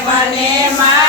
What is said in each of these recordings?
મને મા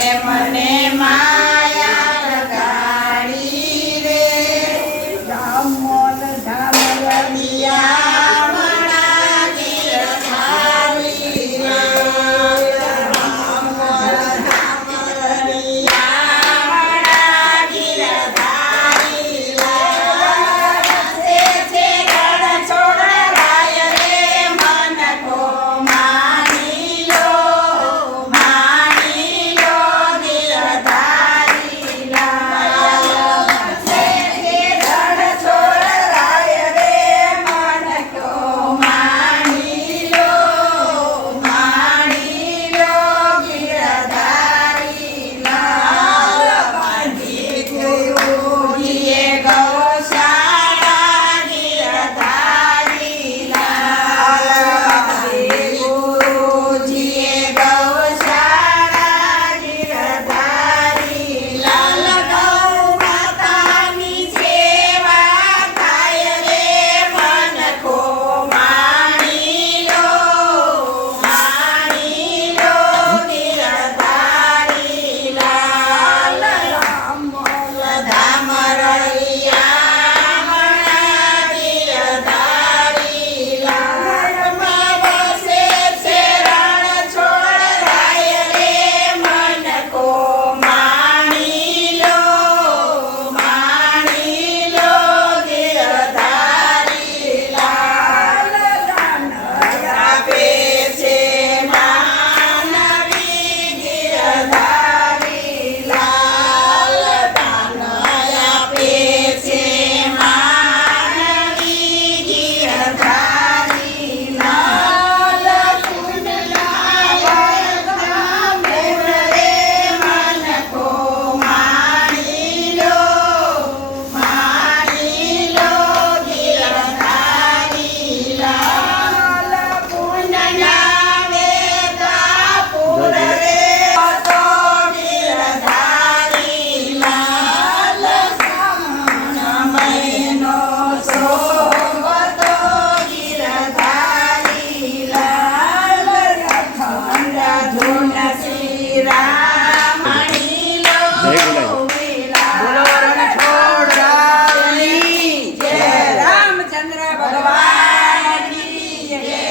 અને મને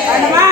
வேண்டுமா